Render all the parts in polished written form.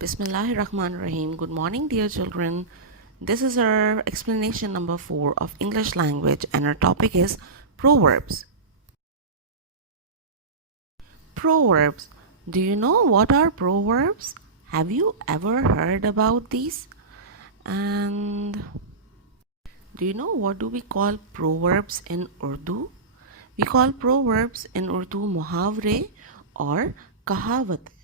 Bismillahirrahmanirrahim. Good morning, dear children. This is our explanation number 4 of English language, and our topic is proverbs. Proverbs. Do you know what are proverbs? Have you ever heard about these? And do you know what do we call proverbs in Urdu? We call proverbs in Urdu muhavre or kahavat.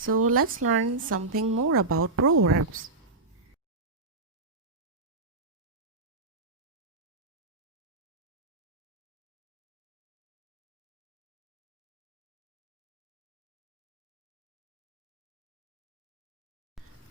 So let's learn something more about proverbs.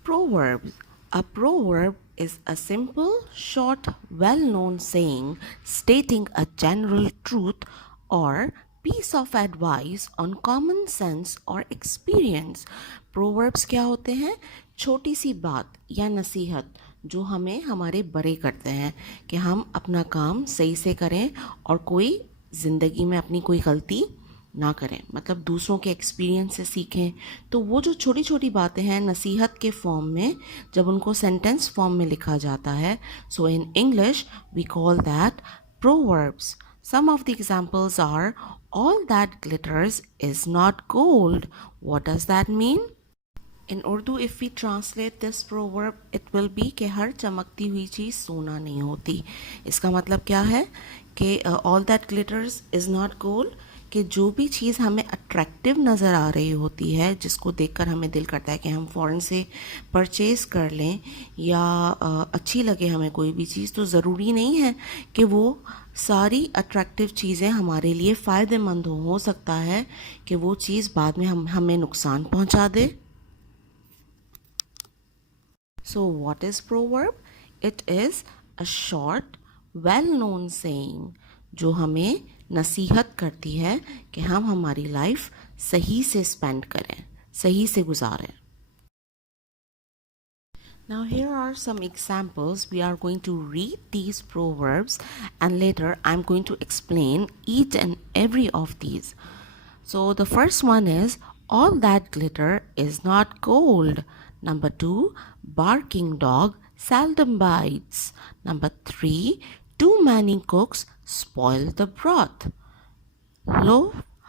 Proverbs. A proverb is a simple, short, well known saying stating a general truth or piece of advice on common sense or experience. Proverbs क्या होते हैं? छोटी सी बात या नसीहत जो हमें हमारे बड़े करते हैं कि हम अपना काम सही से करें और कोई ज़िंदगी में अपनी कोई गलती ना करें, मतलब दूसरों के एक्सपीरियंस से सीखें। तो वो जो छोटी छोटी बातें हैं नसीहत के फॉर्म में जब उनको सेंटेंस फॉर्म में लिखा जाता है, so in English we call that proverbs. Some of the examples are all that glitters is not gold. What does that mean? In Urdu, if we translate this proverb, it will be कि हर चमकती हुई चीज़ सोना नहीं होती. इसका मतलब क्या है कि all that glitters is not gold, कि जो भी चीज़ हमें अट्रैक्टिव नज़र आ रही होती है, जिसको देखकर हमें दिल करता है कि हम फ़ौरन से परचेज़ कर लें या अच्छी लगे हमें कोई भी चीज़, तो ज़रूरी नहीं है कि वो सारी अट्रैक्टिव चीज़ें हमारे लिए फ़ायदेमंद हो सकता है कि वो चीज़ बाद में हमें नुकसान पहुंचा दे. So what is proverb? It is a short, well-known saying जो हमें नसीहत करती है कि हम हमारी लाइफ सही से स्पेंड करें, सही से गुजारें. Now here are some examples. We are going to read these proverbs and later I'm going to explain each and every of these. So the first one is all that glitter is not gold. Number 2, barking dog seldom bites. Number 3, too many cooks spoil the broth.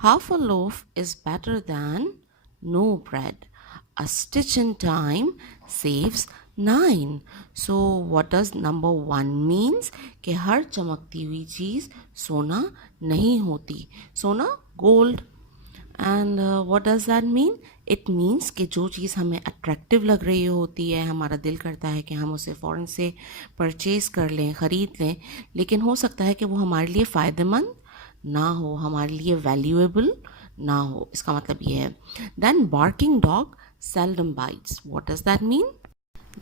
Half a loaf is better than no bread. A stitch in time saves 9. So what does number 1 means? कि हर चमकती हुई चीज़ सोना नहीं होती. सोना gold. And what does that mean? It means कि जो चीज़ हमें अट्रैक्टिव लग रही होती है, हमारा दिल करता है कि हम उसे फ़ौरन से परचेज़ कर लें, ख़रीद लें, लेकिन हो सकता है कि वो हमारे लिए फ़ायदेमंद ना हो, हमारे लिए वैल्यूएबल ना हो. इसका मतलब ये है. Then barking dog seldom bites. What does that mean?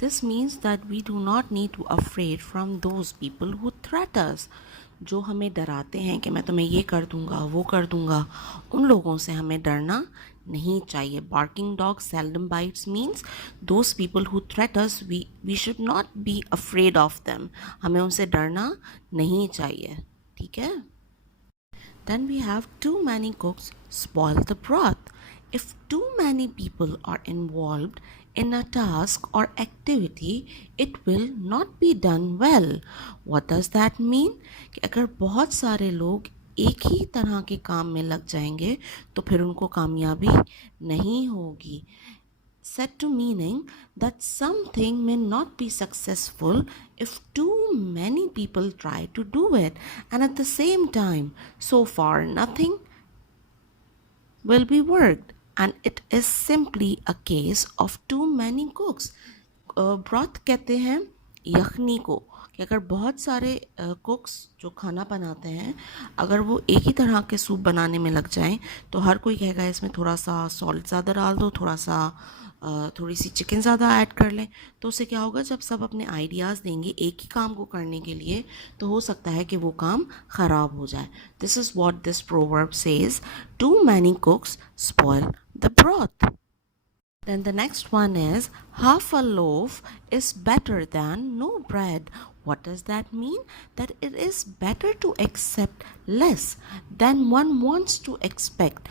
This means that we do not need to afraid from those people who threat us. जो हमें डराते हैं कि मैं तुम्हें ये कर दूंगा, वो कर दूंगा, उन लोगों से हमें डरना नहीं चाहिए. Barking dog seldom bites means those people who threat us, we should not be afraid of them. हमें उनसे डरना नहीं चाहिए. ठीक है? Then we have too many cooks spoil the broth. If too many people are involved in a task or activity, it will not be done well. What does that mean? कि अगर बहुत सारे लोग एक ही तरह के काम में लग जाएंगे तो फिर उनको कामयाबी नहीं होगी. Said to meaning that something may not be successful if too many people try to do it, and at the same time, so far nothing will be worked, and it is simply a case of too many cooks. broth कहते हैं यखनी को, कि अगर बहुत सारे कुक्स जो खाना बनाते हैं अगर वो एक ही तरह के सूप बनाने में लग जाएं तो हर कोई कहेगा इसमें थोड़ा सा सॉल्ट ज़्यादा डाल दो, थोड़ी सी चिकन ज़्यादा ऐड कर लें. तो उससे क्या होगा, जब सब अपने आइडियाज़ देंगे एक ही काम को करने के लिए तो हो सकता है कि वो काम ख़राब हो जाए. This is what this proverb says, too many cooks spoil the broth. Then the next one is half a loaf is better than no bread. What does that mean? That it is better to accept less than one wants to expect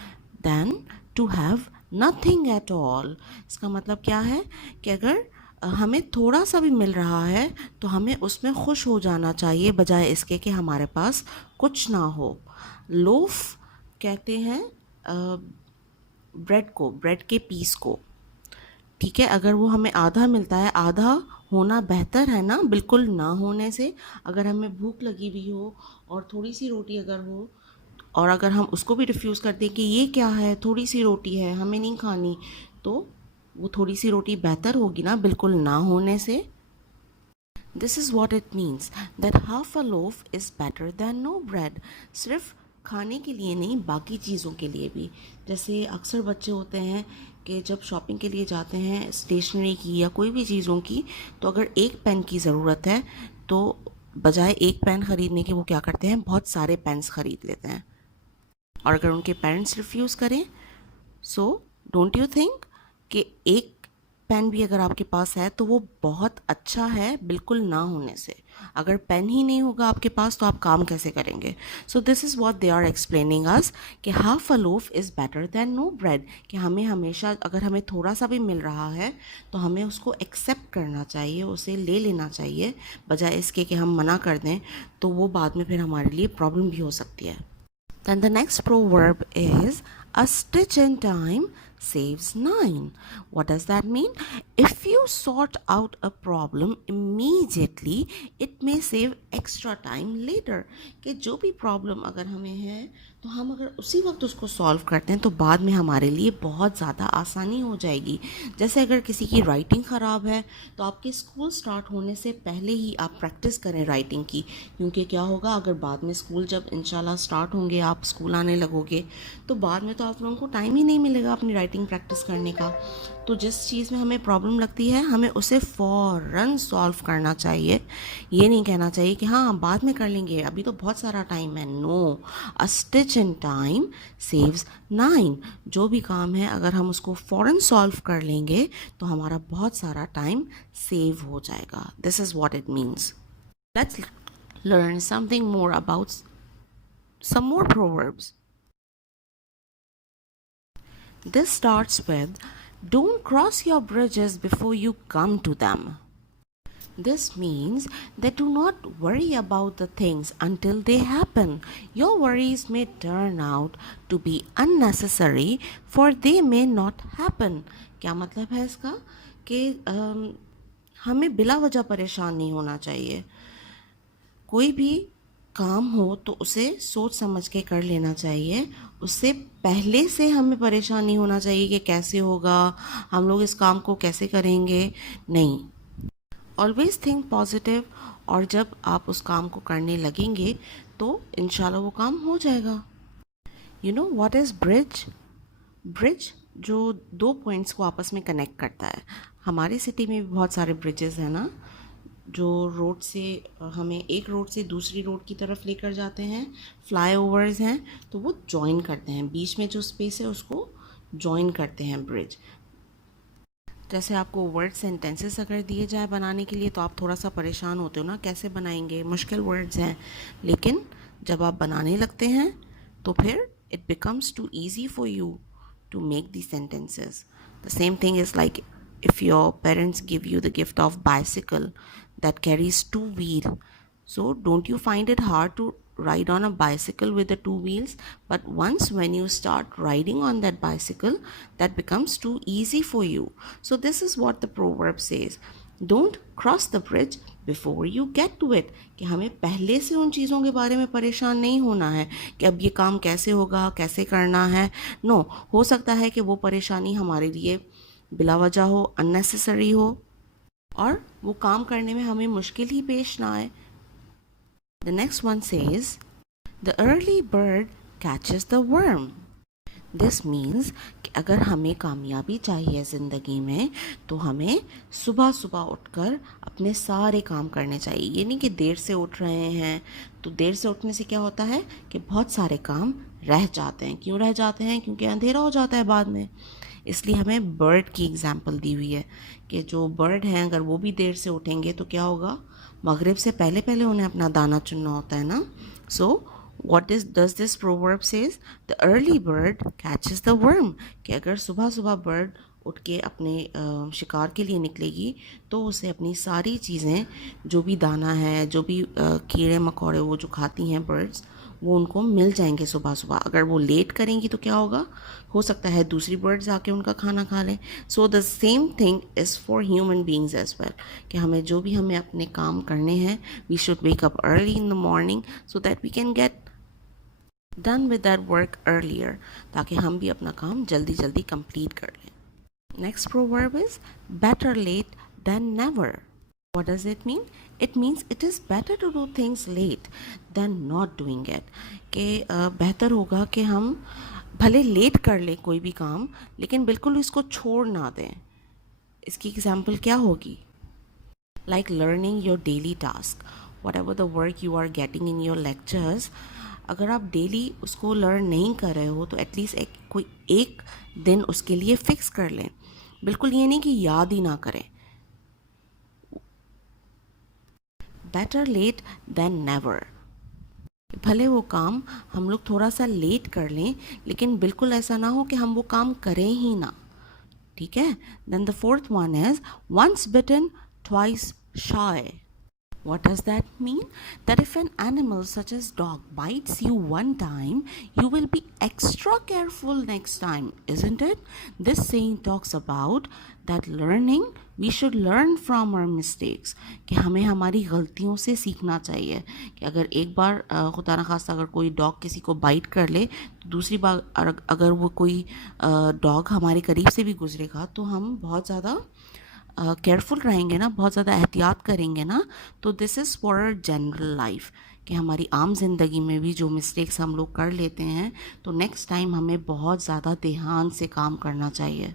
than to have nothing at all. इसका मतलब क्या है कि अगर हमें थोड़ा सा भी मिल रहा है तो हमें उसमें खुश हो जाना चाहिए, बजाय इसके कि हमारे पास कुछ ना हो। लोफ कहते हैं ब्रेड को, ब्रेड के पीस को। ठीक है, अगर वो हमें आधा मिलता है, आधा होना बेहतर है ना बिल्कुल ना होने से। अगर हमें भूख लगी हुई हो और थोड़ी सी रोटी अगर हो, और अगर हम उसको भी रिफ्यूज़ कर दें कि ये क्या है, थोड़ी सी रोटी है, हमें नहीं खानी, तो वो थोड़ी सी रोटी बेहतर होगी ना बिल्कुल ना होने से। This is what it means that half a loaf is better than no bread. सिर्फ खाने के लिए नहीं, बाकी चीज़ों के लिए भी। जैसे अक्सर बच्चे होते हैं कि जब शॉपिंग के लिए जाते हैं स्टेशनरी की या कोई भी चीज़ों की, तो अगर एक पेन की ज़रूरत है तो बजाय एक पेन ख़रीदने के वो क्या करते हैं, बहुत सारे पेन्स ख़रीद लेते हैं। और अगर उनके पेरेंट्स रिफ्यूज़ करें, सो डोंट यू थिंक कि एक पेन भी अगर आपके पास है तो वो बहुत अच्छा है बिल्कुल ना होने से। अगर पेन ही नहीं होगा आपके पास तो आप काम कैसे करेंगे? So this is what they are explaining us कि half a loaf is better than no bread. कि हमें हमेशा, अगर हमें थोड़ा सा भी मिल रहा है तो हमें उसको एक्सेप्ट करना चाहिए, उसे ले लेना चाहिए, बजाय इसके कि हम मना कर दें तो वो बाद में फिर हमारे लिए प्रॉब्लम भी हो सकती है। Then the next proverb is a stitch in time saves nine. What does that mean? If you sort out a problem immediately, it may save extra time later. कि जो भी प्रॉब्लम अगर हमें है तो हम अगर उसी वक्त उसको सॉल्व करते हैं तो बाद में हमारे लिए बहुत ज़्यादा आसानी हो जाएगी। जैसे अगर किसी की राइटिंग ख़राब है तो आपके स्कूल स्टार्ट होने से पहले ही आप प्रैक्टिस करें राइटिंग की, क्योंकि क्या होगा, अगर बाद में स्कूल जब इंशाल्लाह स्टार्ट होंगे, आप स्कूल आने लगोगे, तो बाद में तो आप लोगों को टाइम ही नहीं मिलेगा अपनी राइटिंग प्रैक्टिस करने का। तो जिस चीज़ में हमें प्रॉब्लम लगती है हमें उसे फ़ौरन सॉल्व करना चाहिए। ये नहीं कहना चाहिए कि हाँ बाद में कर लेंगे, अभी तो बहुत सारा टाइम है। No, a stitch in time saves nine. जो भी काम है अगर हम उसको फ़ौरन सॉल्व कर लेंगे तो हमारा बहुत सारा टाइम सेव हो जाएगा। This is what it means. Let's learn something more about some more proverbs. This starts with, don't cross your bridges before you come to them. This means that do not worry about the things until they happen. Your worries may turn out to be unnecessary, for they may not happen. क्या मतलब है इसका कि हमें बिला वजह परेशान नहीं होना चाहिए। कोई भी काम हो तो उसे सोच समझ के कर लेना चाहिए। उससे पहले से हमें परेशान नहीं होना चाहिए कि कैसे होगा, हम लोग इस काम को कैसे करेंगे। नहीं, ऑलवेज़ थिंक पॉजिटिव, और जब आप उस काम को करने लगेंगे तो इंशाल्लाह वो काम हो जाएगा। You know what is bridge? Bridge जो दो पॉइंट्स को आपस में कनेक्ट करता है। हमारी सिटी में भी बहुत सारे ब्रिजेज़ हैं ना, जो रोड से हमें एक रोड से दूसरी रोड की तरफ लेकर जाते हैं। फ्लाईओवर्स हैं तो वो जॉइन करते हैं, बीच में जो स्पेस है उसको जॉइन करते हैं ब्रिज। जैसे आपको वर्ड सेंटेंसेस अगर दिए जाए बनाने के लिए तो आप थोड़ा सा परेशान होते हो ना, कैसे बनाएंगे, मुश्किल वर्ड्स हैं। लेकिन जब आप बनाने लगते हैं तो फिर it becomes too easy for you to make these sentences. The same thing is like if your parents give you the gift of bicycle that carries two wheels. So don't you find it hard to ride on a bicycle with the two wheels? But once when you start riding on that bicycle, that becomes too easy for you. So this is what the proverb says. Don't cross the bridge before you get to it. कि हमें पहले से उन चीज़ों के बारे में परेशान नहीं होना है कि अब ये काम कैसे होगा, कैसे करना है। नो, हो सकता है कि वो परेशानी हमारे लिए बिला वजह हो, अननेसेसरी हो, और वो काम करने में हमें मुश्किल ही पेश ना आए। The next one says, the early bird catches the worm. This means कि अगर हमें कामयाबी चाहिए ज़िंदगी में तो हमें सुबह सुबह उठकर अपने सारे काम करने चाहिए। ये नहीं कि देर से उठ रहे हैं तो देर से उठने से क्या होता है कि बहुत सारे काम रह जाते हैं। क्यों रह जाते हैं? क्योंकि अंधेरा हो जाता है बाद में। इसलिए हमें बर्ड की एग्जांपल दी हुई है कि जो बर्ड हैं अगर वो भी देर से उठेंगे तो क्या होगा, मगरिब से पहले पहले उन्हें अपना दाना चुनना होता है ना। सो What does this proverb says? The early bird catches the worm. कि अगर सुबह सुबह बर्ड उठ के अपने शिकार के लिए निकलेगी तो उसे अपनी सारी चीज़ें, जो भी दाना है, जो भी कीड़े मकोड़े वो जो खाती हैं बर्ड्स, वो उनको मिल जाएंगे सुबह सुबह. अगर वो लेट करेंगी तो क्या होगा? हो सकता है दूसरी बर्ड्स आके उनका खाना खा लें. So the same thing is for human beings as well, कि हमें अपने काम करने हैं, we should wake up early in the morning so that we can get done with that work earlier, ताकि हम भी अपना काम जल्दी जल्दी कंप्लीट कर लें. Next proverb is better late than never. What does it mean? It means it is better to do things late than not doing it. कि बेहतर होगा कि हम भले लेट कर लें कोई भी काम, लेकिन बिल्कुल इसको छोड़ ना दें. इसकी एग्जाम्पल क्या होगी? Like learning your daily task, whatever the work you are getting in your lectures, अगर आप डेली उसको लर्न नहीं कर रहे हो तो एटलीस्ट कोई एक दिन उसके लिए फिक्स कर लें. बिल्कुल ये नहीं कि याद ही ना करें. Better late than never. भले वो काम हम लोग थोड़ा सा लेट कर लें, लेकिन बिल्कुल ऐसा ना हो कि हम वो काम करें ही ना. ठीक है. Then the fourth one is once bitten twice shy. What does that mean? That if an animal such as dog bites you one time, you will be extra careful next time, isn't it? This saying talks about that learning, we should learn from our mistakes. कि हमें हमारी गलतियों से सीखना चाहिए. कि अगर एक बार खुदा न खास्ता अगर कोई डॉग किसी को बाइट कर ले, तो दूसरी बार अगर वो कोई डॉग हमारे करीब से भी गुजरेगा तो हम बहुत ज़्यादा केयरफुल रहेंगे ना, बहुत ज़्यादा एहतियात करेंगे ना. तो this is for general life, कि हमारी आम जिंदगी में भी जो मिस्टेक्स हम लोग कर लेते हैं तो नेक्स्ट टाइम हमें बहुत ज़्यादा ध्यान से काम करना चाहिए.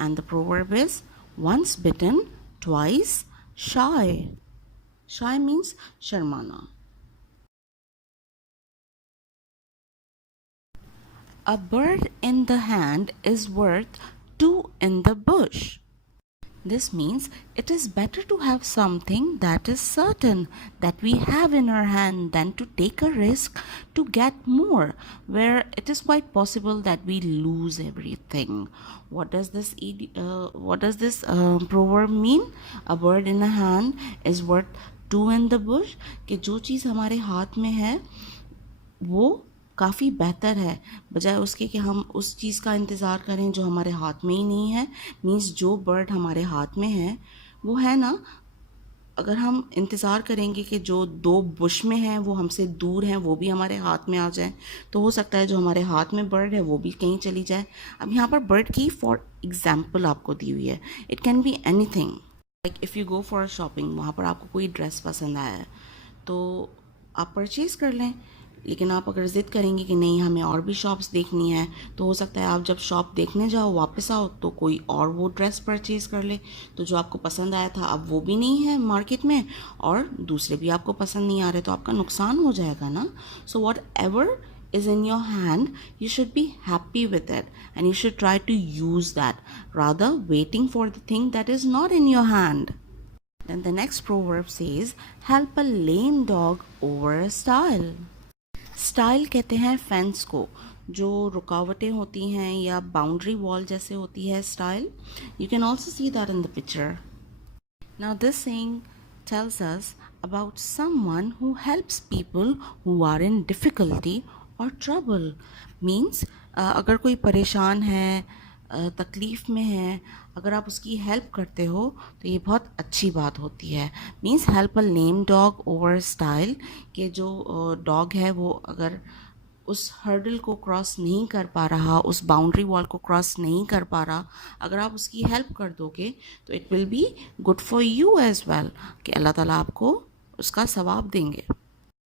And the proverb is once bitten twice shy. Shy means शर्माना. A bird in the hand is worth two in the bush. This means it is better to have something that is certain that we have in our hand than to take a risk to get more, where it is quite possible that we lose everything. What does this proverb mean? A bird in a hand is worth two in the bush. कि जो चीज़ हमारे हाथ में है वो काफ़ी बेहतर है बजाय उसके कि हम उस चीज़ का इंतज़ार करें जो हमारे हाथ में ही नहीं है. मीन्स जो बर्ड हमारे हाथ में है वो है ना, अगर हम इंतज़ार करेंगे कि जो दो बुश में हैं वो हमसे दूर हैं वो भी हमारे हाथ में आ जाए, तो हो सकता है जो हमारे हाथ में बर्ड है वो भी कहीं चली जाए. अब यहाँ पर बर्ड की फॉर एग्ज़ाम्पल आपको दी हुई है. It can be any thing. Like if you go for shopping, वहाँ पर आपको कोई ड्रेस पसंद आया है तो आप परचेज़ कर लें. लेकिन आप अगर ज़िद करेंगे कि नहीं हमें और भी शॉप्स देखनी है, तो हो सकता है आप जब शॉप देखने जाओ वापस आओ तो कोई और वो ड्रेस परचेज़ कर ले. तो जो आपको पसंद आया था अब वो भी नहीं है मार्केट में और दूसरे भी आपको पसंद नहीं आ रहे, तो आपका नुकसान हो जाएगा ना. So what ever is in your hand, you should be happy with it and you should try to use that rather waiting for the thing that is not in your hand. Then the next proverb says, help a lame dog over a stile. Style कहते हैं fence को, जो रुकावटें होती हैं या boundary wall जैसे होती है style. You can also see that in the picture. Now this saying tells us about someone who helps people who are in difficulty or trouble. Means अगर कोई परेशान है, तकलीफ़ में है, अगर आप उसकी हेल्प करते हो तो ये बहुत अच्छी बात होती है. मीन्स हेल्प अ लेम डॉग ओवर स्टाइल, कि जो डॉग है वो अगर उस हर्डल को क्रॉस नहीं कर पा रहा, उस बाउंड्री वॉल को क्रॉस नहीं कर पा रहा, अगर आप उसकी हेल्प कर दोगे तो it will be good for you as well, कि अल्लाह ताला आपको उसका सवाब देंगे.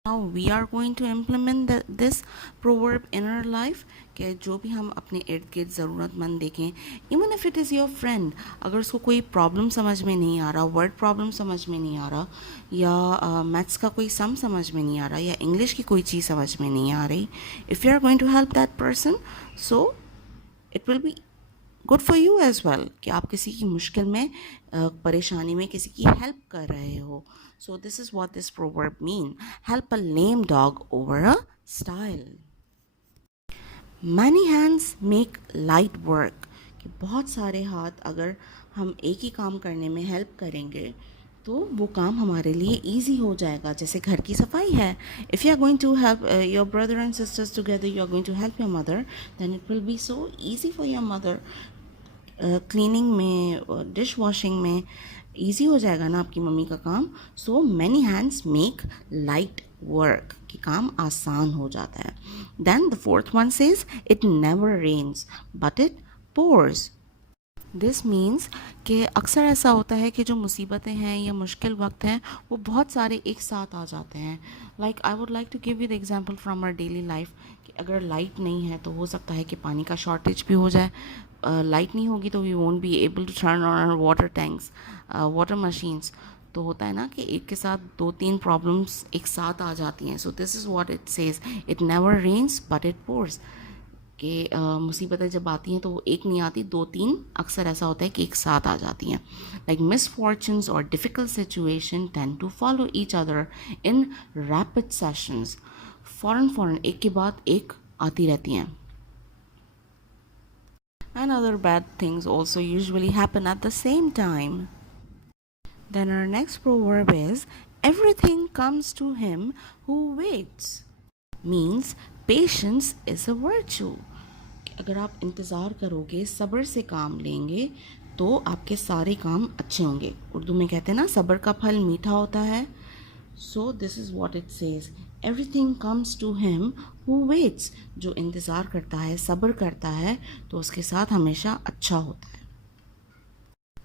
Now we are going to implement this proverb in our life, कि जो भी हम अपने इर्द गिर्द ज़रूरतमंद देखें, even if it is your friend, अगर उसको कोई प्रॉब्लम समझ में नहीं आ रहा, वर्ड प्रॉब्लम समझ में नहीं आ रहा, या मैथ्स का कोई सम समझ में नहीं आ रहा, या इंग्लिश की कोई चीज़ समझ में नहीं आ रही, if you are going to help that person, so it will be good for you as well कि आप किसी की मुश्किल में परेशानी में किसी की हेल्प कर रहे हो. सो this is what this proverb mean. Help a lame dog over a style. Many hands make light work कि बहुत सारे हाथ अगर हम एक ही काम करने में हेल्प करेंगे तो वो काम हमारे लिए ईजी हो जाएगा. जैसे घर की सफाई है. If you are going to help your brother and sisters together, you are going to help your mother, then it will be so easy for your mother. Cleaning में, डिश वॉशिंग में easy हो जाएगा ना आपकी mummy का काम. So many hands make light work कि काम आसान हो जाता है. Then the fourth one says it never rains but it pours. This means कि अक्सर ऐसा होता है कि जो मुसीबतें हैं या मुश्किल वक्त हैं वो बहुत सारे एक साथ आ जाते हैं. Like I would like to give you the example from our daily life कि अगर लाइट नहीं है तो हो सकता है कि पानी का शॉर्टेज भी हो जाए. लाइट नहीं होगी तो we won't be able to turn on our water tanks, water machines. तो होता है ना कि एक के साथ दो तीन प्रॉब्लम्स एक साथ आ जाती हैं. So this is what it says, it never rains but it pours. कि मुसीबतें जब आती हैं तो वो एक नहीं आती, दो तीन अक्सर ऐसा होता है कि एक साथ आ जाती हैं. लाइक मिसफॉर्चून्स और difficult situation tend to follow each other in rapid sessions. फ़ौरन एक के बाद एक आती रहती हैं. And other bad things also usually happen at the same time. Then our next proverb is everything comes to him who waits. Means patience is a virtue. अगर आप इंतज़ार करोगे, सब्र से काम लेंगे तो आपके सारे काम अच्छे होंगे. उर्दू में कहते हैं ना सब्र का फल मीठा होता है. So this is what it says, everything comes to him who waits. जो इंतज़ार करता है, सब्र करता है तो उसके साथ हमेशा अच्छा होता है.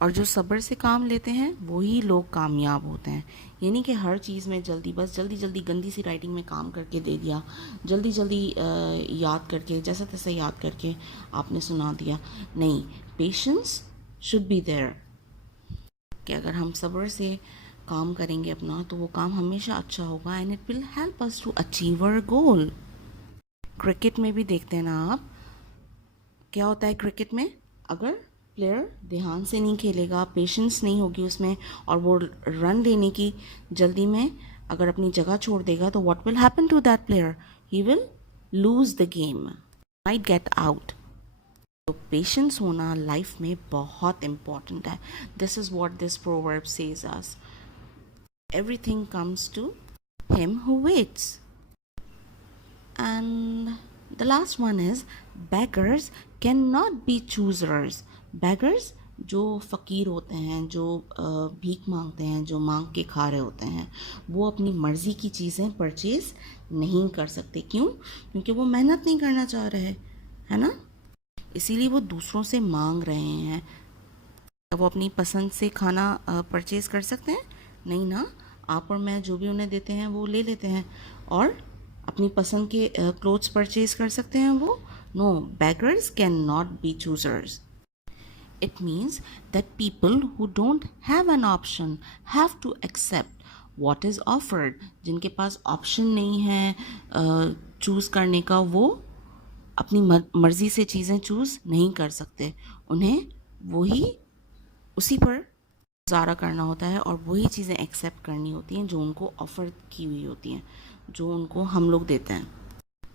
और जो सब्र से काम लेते हैं वही लोग कामयाब होते हैं. ये नहीं कि हर चीज़ में जल्दी जल्दी गंदी सी राइटिंग में काम करके दे दिया, जल्दी जल्दी याद करके जैसा तैसा याद करके आपने सुना दिया. नहीं, पेशेंस शुड बी देयर कि अगर हम सब्र से काम करेंगे अपना तो वो काम हमेशा अच्छा होगा and it will help us to achieve our goal. Cricket में भी देखते हैं ना आप, क्या होता है क्रिकेट में, अगर प्लेयर ध्यान से नहीं खेलेगा, पेशेंस नहीं होगी उसमें और वो रन लेने की जल्दी में अगर अपनी जगह छोड़ देगा तो what will happen to that player, he will lose the game, might get out. तो पेशेंस होना लाइफ में बहुत इम्पॉर्टेंट है. This is what this proverb says us, everything comes to him who waits. And the last one is beggars cannot be choosers. Beggars जो फ़कीर होते हैं, जो भीख मांगते हैं, जो मांग के खा रहे होते हैं, वो अपनी मर्ज़ी की चीज़ें परचेज़ नहीं कर सकते. क्यों? क्योंकि वो मेहनत नहीं करना चाह रहे, है ना. इसीलिए वो दूसरों से मांग रहे हैं. वो अपनी पसंद से खाना परचेज़ कर सकते हैं? नहीं ना. आप और मैं जो भी उन्हें देते हैं वो ले लेते हैं. और अपनी पसंद के क्लोथ्स परचेज कर सकते हैं वो? No, beggars can not be choosers. It means that people who don't have an option have to accept what is offered. जिनके पास ऑप्शन नहीं है चूज़ करने का, वो अपनी मर्ज़ी से चीज़ें चूज़ नहीं कर सकते. उन्हें वही उसी पर गुजारा करना होता है और वही चीज़ें एक्सेप्ट करनी होती हैं जो उनको ऑफ़र की हुई होती हैं, जो उनको हम लोग देते हैं.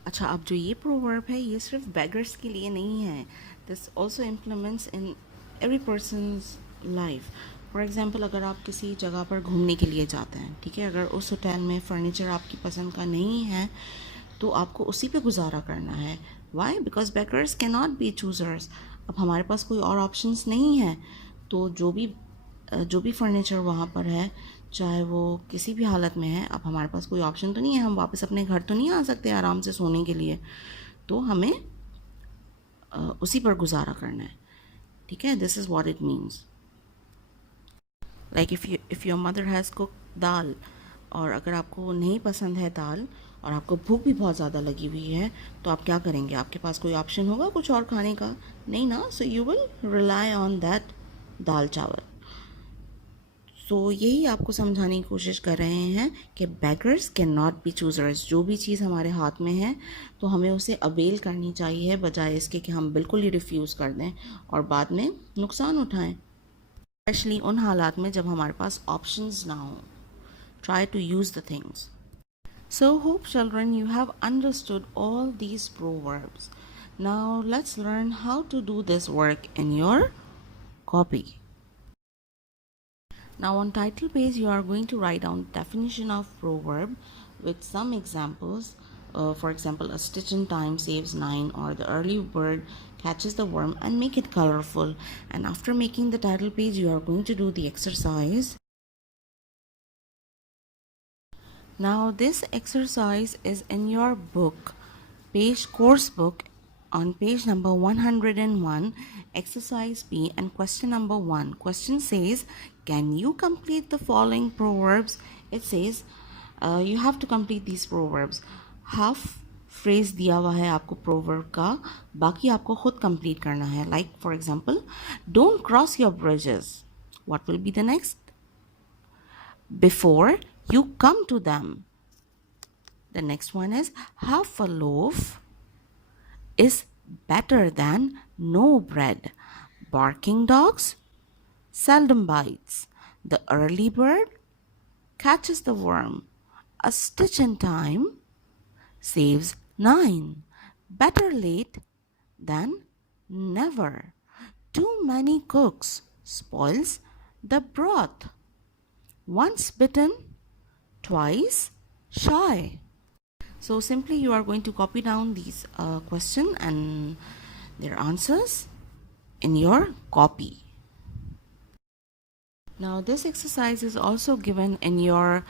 अच्छा, अब जो ये प्रोवर्ब है ये सिर्फ बेगर्स के लिए नहीं है. This also implements in every persons life. For example, अगर आप किसी जगह पर घूमने के लिए जाते हैं, ठीक है, अगर उस होटल में फ़र्नीचर आपकी पसंद का नहीं है तो आपको उसी पे गुजारा करना है. Why? Because beggars can not be choosers. अब हमारे पास कोई और ऑप्शंस नहीं है तो जो भी फर्नीचर वहाँ पर है, चाहे वो किसी भी हालत में है, अब हमारे पास कोई ऑप्शन तो नहीं है, हम वापस अपने घर तो नहीं आ सकते आराम से सोने के लिए, तो हमें उसी पर गुजारा करना है. ठीक है, this is what it means. Like if your mother has cook dal, और अगर आपको नहीं पसंद है दाल और आपको भूख भी बहुत ज़्यादा लगी हुई है तो आप क्या करेंगे? आपके पास कोई ऑप्शन होगा कुछ और खाने का? नहीं ना. So you will rely on that dal chawal. So यही आपको समझाने की कोशिश कर रहे हैं कि beggars can not be choosers. जो भी चीज़ हमारे हाथ में है तो हमें उसे अवेल करनी चाहिए, बजाय इसके कि हम बिल्कुल ही रिफ्यूज़ कर दें और बाद में नुकसान उठाएं, स्पेशली उन हालात में जब हमारे पास ऑप्शंस ना हो। Try to use the things. So, hope children, you have understood all these proverbs. Now, let's learn how to do this work in your copy. Now, on title page, you are going to write down definition of proverb with some examples. For example, a stitch in time saves nine, or the early bird catches the worm, and make it colorful. And after making the title page, you are going to do the exercise. Now this exercise is in your book, course book, on page number 101, exercise B, and question number 1. Question says, can you complete the following proverbs? It says, you have to complete these proverbs. Half phrase दिया हुआ है आपको proverb का, बाकी आपको खुद complete करना है. Like for example, don't cross your bridges. What will be the next? Before you come to them. The next one is, half a loaf is better than no bread. Barking dogs seldom bites. The early bird catches the worm. A stitch in time saves nine. Better late than never. Too many cooks spoils the broth. Once bitten, twice shy. So simply you are going to copy down these question and their answers in your copy. Now this exercise is also given in your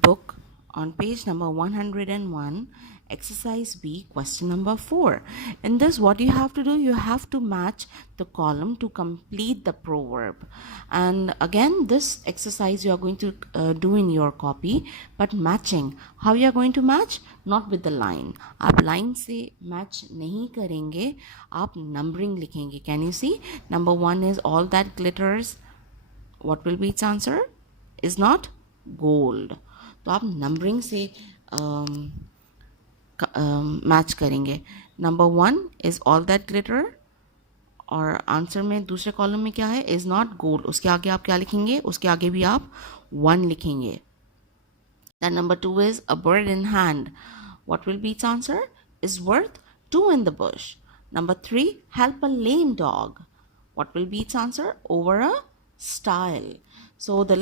book on page number 101, exercise B, question number 4. In this, what you have to do, you have to match the column to complete the proverb. And again, this exercise you are going to do in your copy, but matching. How you are going to match? Not with the line. आप line से match नहीं करेंगे, आप numbering लिखेंगे. Can you see? Number 1 is all that glitters. What will be its answer? Is not gold. तो आप numbering से match करेंगे. Number 1 is all that glitter, और आंसर में दूसरे कॉलम में क्या है? Is not gold. उसके आगे आप क्या लिखेंगे? उसके आगे भी आप 1 लिखेंगे. Then number 2 is a bird in hand. What will be its answer? Is worth 2 in the bush. Number 3, help a lame dog. What will be its answer? Over a stile. So the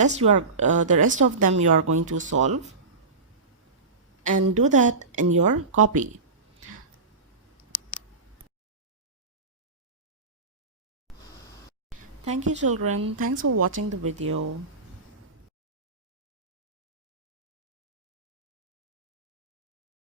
rest of them you are going to solve and do that in your copy. Thank you children. Thanks for watching the video.